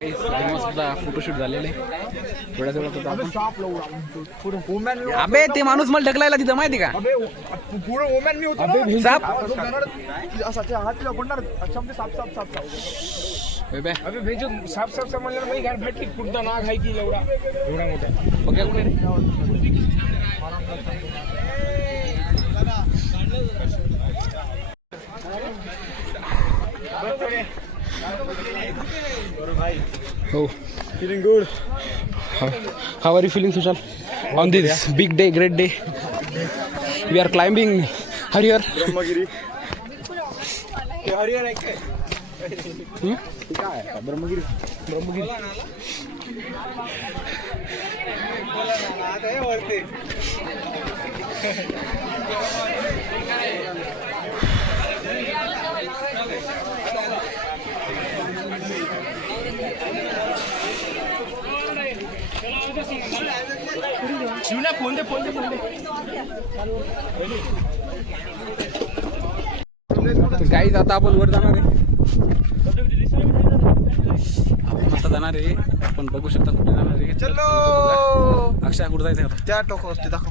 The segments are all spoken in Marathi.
फोटोशूट झालेले थोड्या अबे ते माणूस मला ढकलायला तिथं माहिती का साप साफ म्हणलं मी घर भेटली कुठं नाग आहे की एवढा मोठा बघा कुठे Oh, feeling good. How are you feeling, Sushal? On this big day, great day, we are climbing Harihar. Brahmagiri. Harihar आहे काय? काय ब्रह्मगिरी ब्रह्मगिरी आता हे वरती शिवना फोन दे गाईज आता आपण वर जाणार आहे आपण आता जाणार आहे आपण बघू शकता कुठे जाणार आहे चलो अक्षय कुठे जायचं आता त्या टोकावर ते दाखव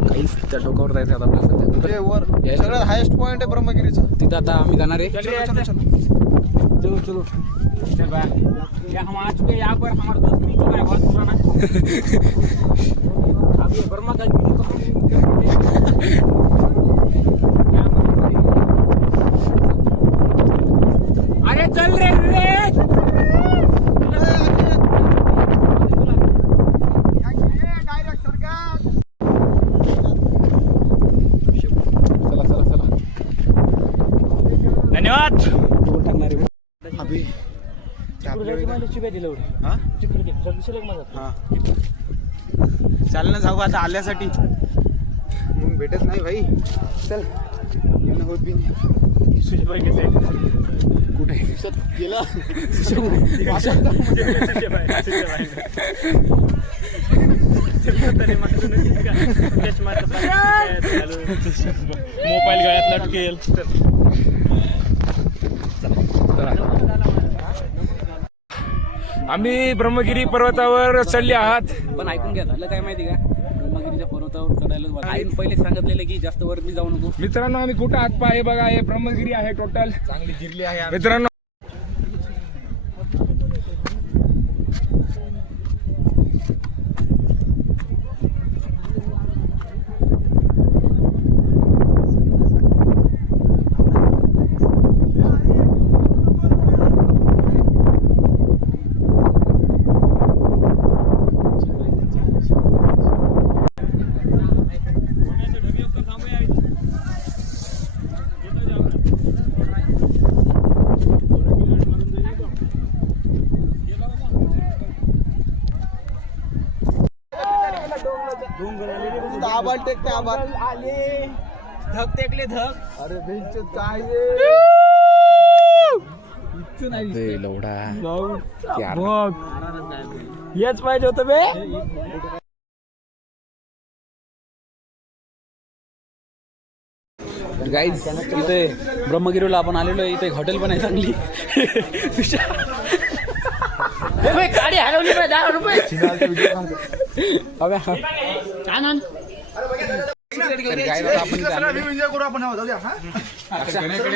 काहीच त्या टोकावर जायचं आता आपल्याला ते वर सगळ्यात हायेस्ट पॉइंट आहे ब्रह्मगिरीचा तिथं आता आम्ही जाणार आहे चलो चलो हम आ चुके हैं यहाँ पर हमारा दोस्त मिल चुका है बहुत पुराना अब ये वर्मा का अरे चल रे धन्यवाद टाकणार आहे अभी चाल ना जाऊ आता आल्यासाठी मग भेटत नाही भाई चल येणं होत बी कुठे गेला मोबाईल गळ्यात लटकेल आम्ही ब्रह्मगिरी पर्वतावर चढले आहात. पण ऐकून घ्या झालं काय माहिती का ब्रह्मगिरीच्या पर्वतावर चढायला आईन पहिले सांगितलेलं की जास्त वर मी जाऊ नको मित्रांनो आम्ही कुठं आत पाय बघा हे ब्रह्मगिरी आहे टोटल चांगली जिरली आहे मित्रांनो आबाल टेकते आबाल आले धक टेकले धक अरे बेंच काय लवडा हेच पाहिजे होतं बे गाईज इथे ब्रह्मगिरीला आपण आलेलो आहे इथे एक हॉटेल पण आहे चांगली गाडी हरवली 10 रुपये आनंद आपण करू आपण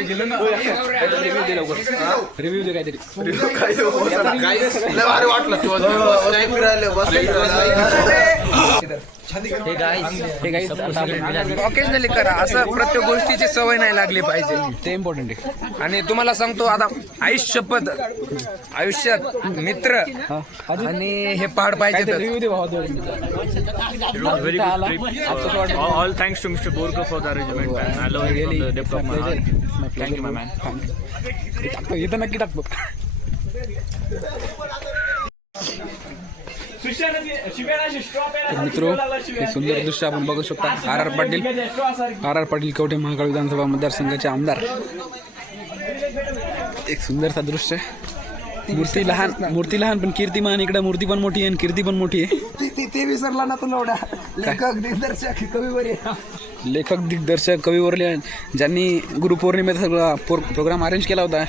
गेलो ना रिव्ह्यू दे काहीतरी ऑकेजनली करा असं प्रत्येक गोष्टीची सवय नाही लागली पाहिजे ते इम्पॉर्टंट आहे आणि तुम्हाला सांगतो आता आयुष्यात मित्र आणि हे पहाड पाहिजे रिव्ह्यू दे भावा all thanks to Mr. Borka for the arrangement and I love it from the depth of my heart. Thank you my man. इथं नक्की टाकतो मित्रो हे सुंदर दृश्य आपण बघू शकता आर आर पाटील कवठे महाकाळ विधानसभा मतदारसंघाचे आमदार एक सुंदरसा दृश्य मूर्ती लहान पण कीर्तिमान इकडे मूर्ती पण मोठी आहे आणि कीर्ती पण मोठी आहे ते विसरला ना तू एवढा लेखक दिग्दर्शक कवीवरी लेखक दिग्दर्शक कवीवरले ज्यांनी गुरुपौर्णिमेचा सगळा प्रोग्राम अरेंज केला होता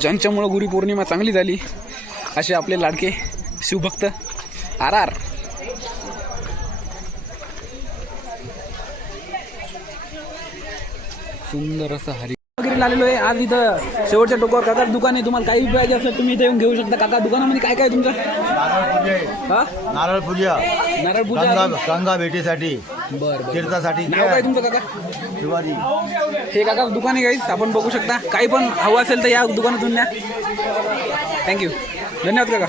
ज्यांच्यामुळं गुरुपौर्णिमा चांगली झाली असे आपले लाडके शिवभक्त आर आर. सुंदर असं हरिगिरीला आलेलो आहे आज. इथं शेवटच्या टोकावर काका दुकान आहे. तुम्हाला काही पाहिजे असेल तुम्ही इथे येऊन घेऊ शकता. काका दुकानामध्ये काय काय तुमचं? हा नारळ पूजा, नारळ पूजा, गंगा भेटीसाठी, बरं तीर्थासाठी. नाव काय तुमचं काका? दिवाळी. हे काका दुकान आहे गाईस, आपण बघू शकता. काही पण हवं असेल तर या दुकानातून न्या. थँक्यू, धन्यवाद काका.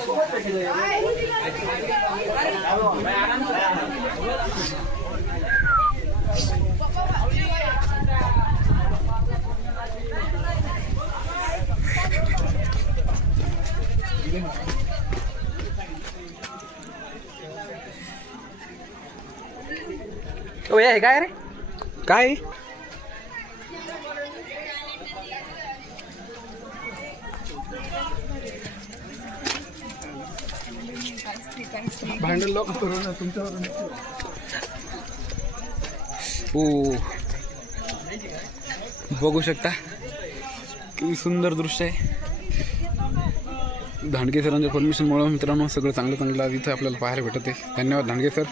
ओ हे काय रे? काय भांडण लोक करू ना तुमच्यावरून. ओ बघू शकता किती सुंदर दृश्य आहे. धांडगे सरांच्या परमिशनमुळे मित्रांनो सगळं चांगलं आज इथं आपल्याला पाहायला भेटत आहे. धन्यवाद धांडगे सर.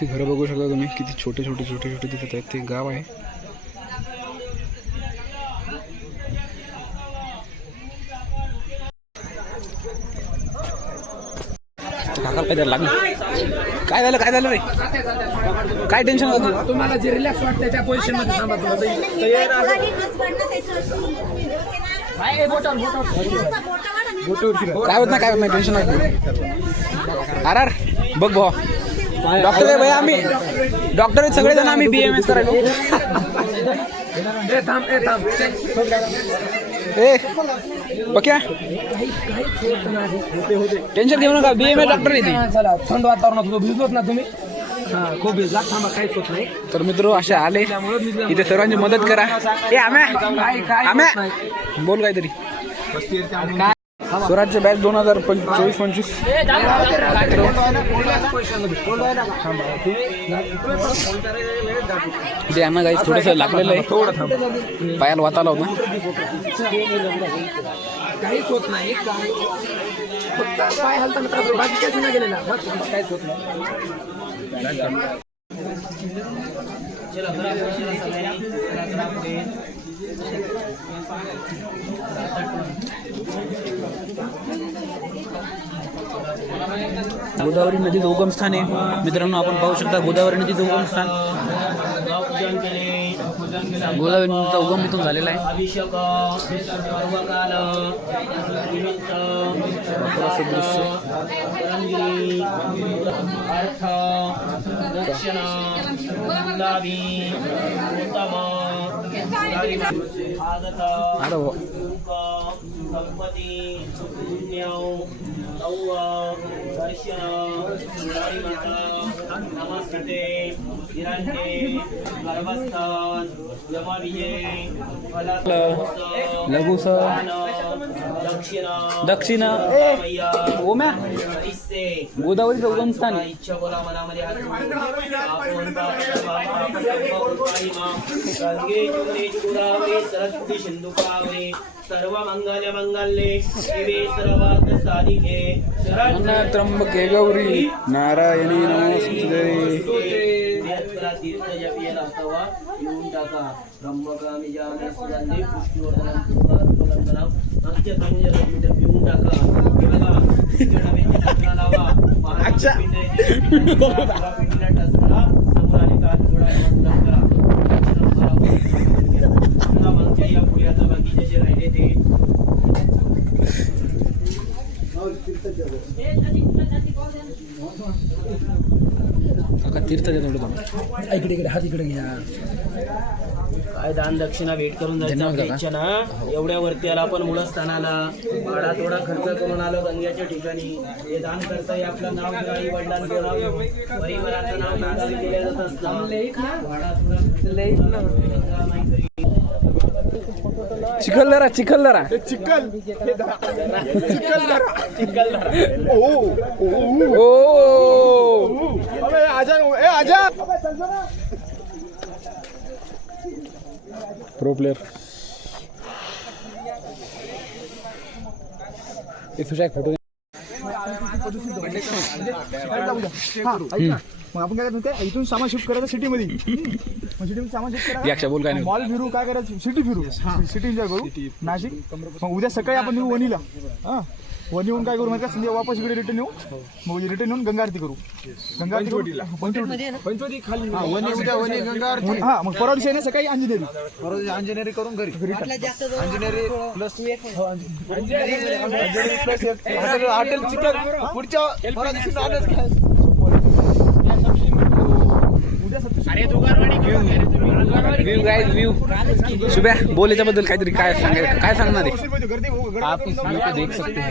ते घरं बघू शकता तुम्ही, किती छोटे दिसत आहेत. ते गाव आहे. काय झालं रे? काय टेन्शन होतं तुम्हाला? जे रिलॅक्स वाटतंय त्या पोझिशन मध्ये थांबा. काय होत नाही टेन्शन नाही. आर बघ भाऊ, डॉक्टर आहे भाई. आम्ही डॉक्टर आहेत सगळेजण. आम्ही BMS करायलो. ए बघ्या, टेन्शन घेऊ नका. BMS डॉक्टर आहे. थंड वातावरणात भिजलोत ना तुम्ही? खूप भिजला. थांबा, काहीच होत नाही. तर मित्र असे आले इथे, सर्वांची मदत करा. ए आम्या बोल काहीतरी. स्वराज्य बॅच 2024-25. ते यांना काही थोडंसं लागलेलं आहे. पायाला वाताला होता. काहीच होत नाही. फक्त पाय हलताना बाकी काहीच नाही गेलेला. काहीच होत नाही. गोदावरी नदीचं उगमस्थान आहे मित्रांनो. आपण पाहू शकता गोदावरी नदीचं उगमस्थान. गोदावरी नदीचा उगम इथून झालेला आहे. लघु दक्षिण ओम्या गोदावरीचं उगमस्थान. सर्व मंगल मंगल्ये शिवे सर्वार्थ साधिके त्र्यंबके गौरी नारायणी नमोस्तुते. तीर्थ जपियला अथवा येऊन टाका. ब्रह्मकामी जाने सुगंधे पुष्टिवर्धनं पुष्पार्पवंदनं अंत्य संजय पिऊन टाका. हे बघा, पिंडीला लावा. पिंडीला टसका. समोर आले का जोडा नमस्कार करा. मागच्या या पुढे आता बाकीचे जे राहिले ते तीर्थ इकडे हात इकडे घ्या. काय दान दक्षिणा भेट करून जायचं इच्छा ना. एवढ्या वरती आला आपण मूळस्थानाला. भाडा थोडा खर्च करून आलो गंग्याच्या ठिकाणी. हे दान करताय आपलं नाव किंवा आई वडिलांचं नाव परिवाराचं नाव नागावी केलं जात असतं. भाडा थोडा चिखलदरा प्रो प्लेयर. तुझा एक फोटो मग आपण काय करायचं इथून सामान शिफ्ट करायचं सिटीमध्ये. मग सिटीमध्ये सामान शिफ्ट करायचं, याक्षा बोल काय नाही. मॉल फिरू, काय करायचं सिटी फिरू, सिटी एन्जॉय करू नाशिक. मग उद्या सकाळी आपण निघू वणीला. हां वणी येऊन काय करू माहिती का, संध्या वापस इकडे रिटर्न येऊ. मग रिटर्न येऊन गंगा आरती करू. गंगा आरती पंचवटी खाली वणी उद्या वणी गंगा आरती. हां मग परवा दिवशी आहे ना सकाळी अंजनेरी. परवा दिवशी अंजनेरी करून घरी अंजनेरी प्लस हॉटेल चिकन पुढच्या परवा दिवशी नॉनच घ्यायचं. View guys view. शुभ्या बोल याच्याबद्दल काहीतरी काय सांगणार आहे. आप इस व्यू को देख सकते हैं,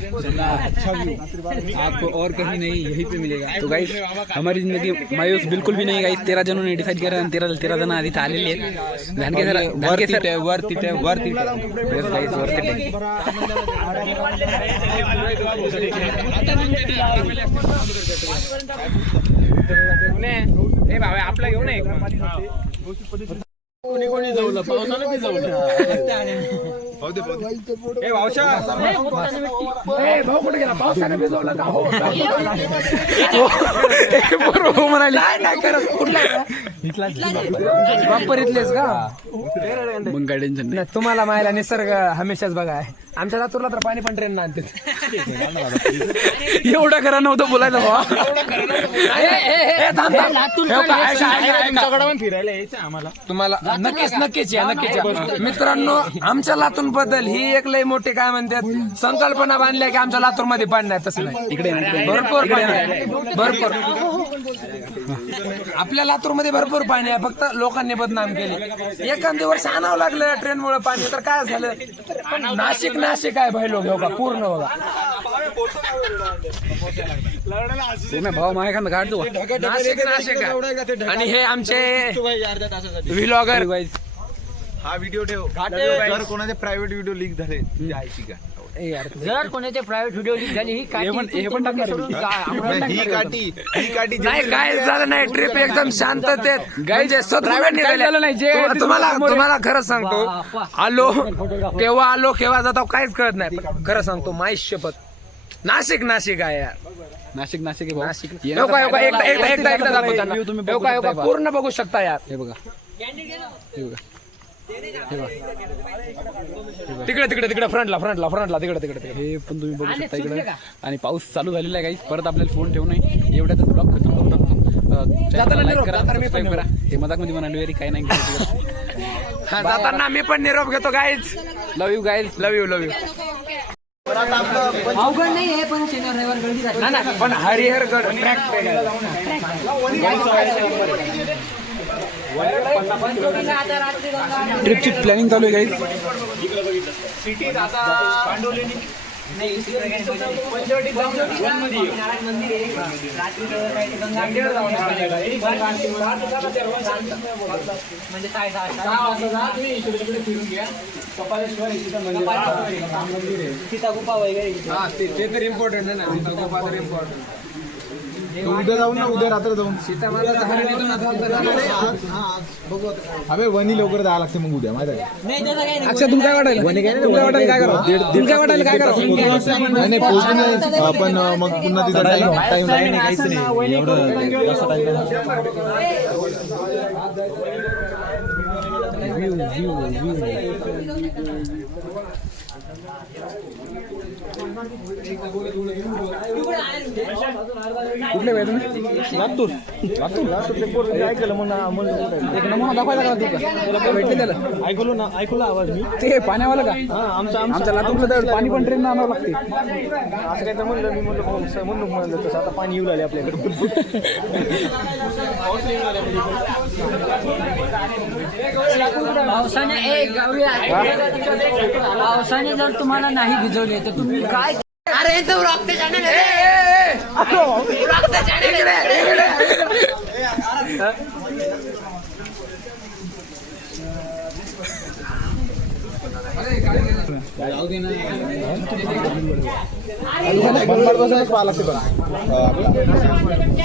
अच्छा व्यू आपको और कहीं नहीं यहीं पे मिलेगा. तो गाइस हमारी जिंदगी मायूस बिल्कुल भी नहीं गाइस. 13 जनों ने डिसाइड किया, 13 जण आधी आलेले आहेत. धानके सर वर्थ इट आहे. यस गाइस वर्थ इट आहे. ए भावा आपला घेऊन एक कोणी जाऊला पावसाने बी जाऊला. ए भावशा भाऊ कुठे गेला. पावसाने भिजवलं का. हो बरोबर म्हणाले. नाही करत कुठला प्रॉपर इथलेच का. मग काय टेन्शन नाही. तुम्हाला मायला निसर्ग हमेशाच बघा आहे. आमच्या लातूरला तर पाणी पण ट्रेन ना आणते. एवढा करा नव्हतं बोलायला भावा. फिरायला यायचं आम्हाला. तुम्हाला नक्कीच या. मित्रांनो आमच्या लातूर बद्दल ही एक लय मोठी काय म्हणतात संकल्पना बांधली की आमच्या लातूर मध्ये पाणी नाही. तसं नाही, इकडे भरपूर पाणी आहे. भरपूर आपल्या लातूर मध्ये भरपूर पाणी आहे. फक्त लोकांनी बदनाम केले. एखाद्या वर्ष आणावं लागलं ट्रेनमुळे पाणी तर काय झालं. पण नाशिक आहे भाई लोक बघा पूर्ण बघा. भाऊ माझ्या गाडतो नाशिक आहे. आणि हे आमचे व्लॉगर हा व्हिडिओ ठेव. जर कोणाचे प्रायव्हेट व्हिडिओ लीक झाले जायची का. जर कोणाचे प्रायव्हेट व्हिडिओ लीक झाली ही ही काठी नाही काय झालं नाही. ट्रिप एकदम शांततेत म्हणजे तुम्हाला खरं सांगतो आलो केव्हा जातो काहीच कळत नाही. खरं सांगतो माई शपथ नाशिक आहे यार. नाशिक आहे भाऊ. एकदा दाखवता पूर्ण बघू शकता यार. हे बघा तिकडे फ्रंटला तिकडे हे पण तुम्ही बघू शकता इकडे. आणि पाऊस चालू झालेला आहे गाईस. परत आपल्याला फोन ठेवू नये. एवढ्यातच ब्लॉग खतम करून टाकतो. सबस्क्राईब करा. हे मजाकमध्ये म्हणालो काही नाही. जाताना मी पण निरोप घेतो guys. Love you guys. Love you अवघड नाही हे पण शनिवार रविवार गर्दी राहते. पण हरिहरगड ट्रॅक ट्रिपची प्लॅनिंग चालू आहे गाईज. म्हणजे काय सीता गुफा वगैरे. ते तर इम्पॉर्टंट आहे ना. सीता गुफा तर इम्पॉर्टंट. उद्या जाऊन ना उद्या रात्र जाऊन अबे वणी लवकर जायला लागते. मग उद्या माहिती आहे. अच्छा तुम काय वाटायला काय करा. नाही पोहोचून आपण मग पुन्हा तिथं टाइम नाही काहीच नाही. एवढं कसा टाइम कुठले वेळ तुम्ही. लातूर ऐकलं म्हणून एक नमुना दाखवायला का तुला भेटले त्याला. ऐकलं आवाज मी ते पाण्यावाला का. आमच्या लातूरला तर पाणी पण ट्रेन आणावं लागते. असं काय तर म्हणलं मी म्हणलं तसं आता पाणी येऊ लागले आपल्याकडे. पावसाने जर तुम्हाला नाही भिजवले तर तुम्ही काय. अरे तो रक्त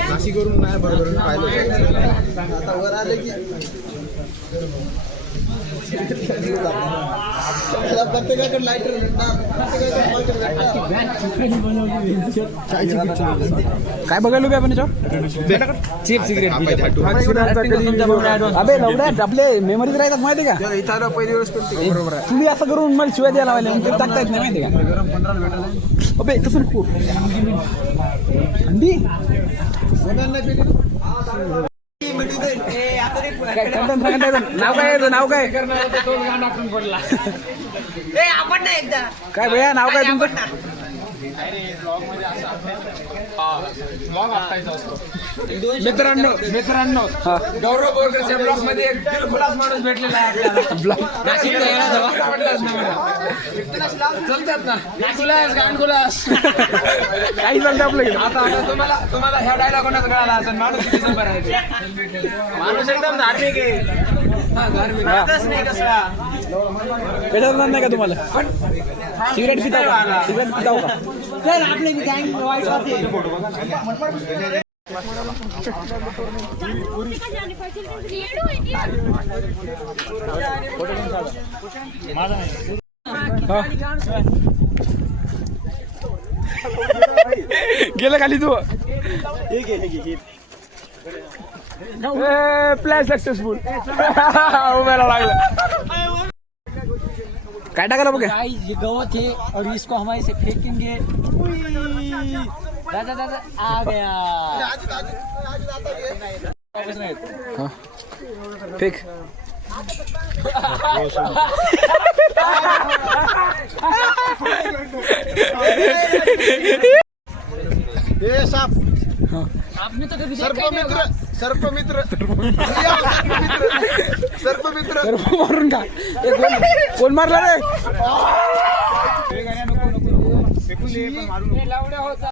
नाशिकवरून नाही बरोबर पाहिलं आता वर आले की काय बघायला उभे आपण याच्यावर चिप सिगरेट अबे लवड्या आपले मेमरीज राहतात माहिती का तुम्ही असं करून मला शिवाय द्यायला लावले मग ते टाकता येत नाही माहिती का अबे तसं नको अंडी नाव काय याचं नाव काय काय भैया नाव काय तुमचं मित्रांनो गौरव बोरकरच्या ब्लॉग मध्ये एक दिलखुलास माणूस भेटलेला आहे चलतात ना काही चालतं आपलं आता तुम्हाला ह्या डायलॉग कोणाचा कळाला असेल माणूस किती नंबर आहे माणूस एकदम धार्मिक आहे नादच नाही कसला कशाला नाही का तुम्हाला सिगरेट पिता का सिगरेट पिताव का सर आपले गँग वाईट होते गेलं खाली तू प्लॅन सक्सेसफुल उभ्याला लागलं काय टाकायला बघ ये गवत है और इसको हम ऐसे फेंकेंगे दादा दादा आ गया फेक आपने तो कभी सर्पमित्र मारून का कोण मारला रे फेकून दे, पण मारू नको.